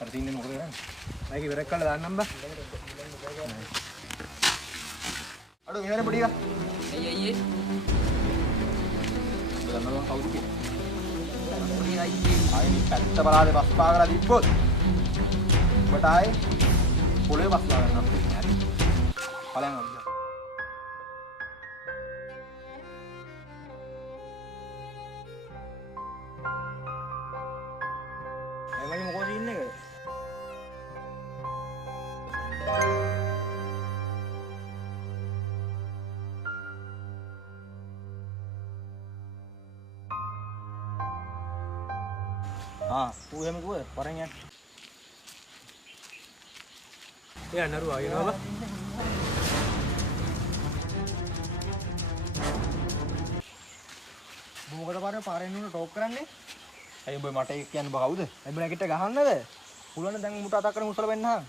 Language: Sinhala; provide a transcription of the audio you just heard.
අර තින්නේ මොකද කරන්නේ? මයික් ඉවර කරලා දාන්නම් බා. අඩෝ මෙහෙර පොඩි එකා. අයියේ බලනවා කවුද කියලා. අයියේ ආයේ පැත්ත බලාලේ බස් පා කරලා තිබ්බොත් ඔබට ආයේ පොළවේ බස් ලා ගන්නවා. හරි. ඵලයන් වදිනවා. එමයි මොකද ඉන්නේ කද? तू එහෙම කිව්වද? පරෙන් යන්න. එයා නරු ආගෙනවා බා. මොකද පාරෙන් නුන ටෝක් කරන්නේ? ඇයි උඹ මට ඒක කියන්න බා කවුද? ඇයි උඹ නැගිට ගහන්නද? පුළුවන් නම් දැන් උඹට අතක් කරන් උසල වෙන්න හා.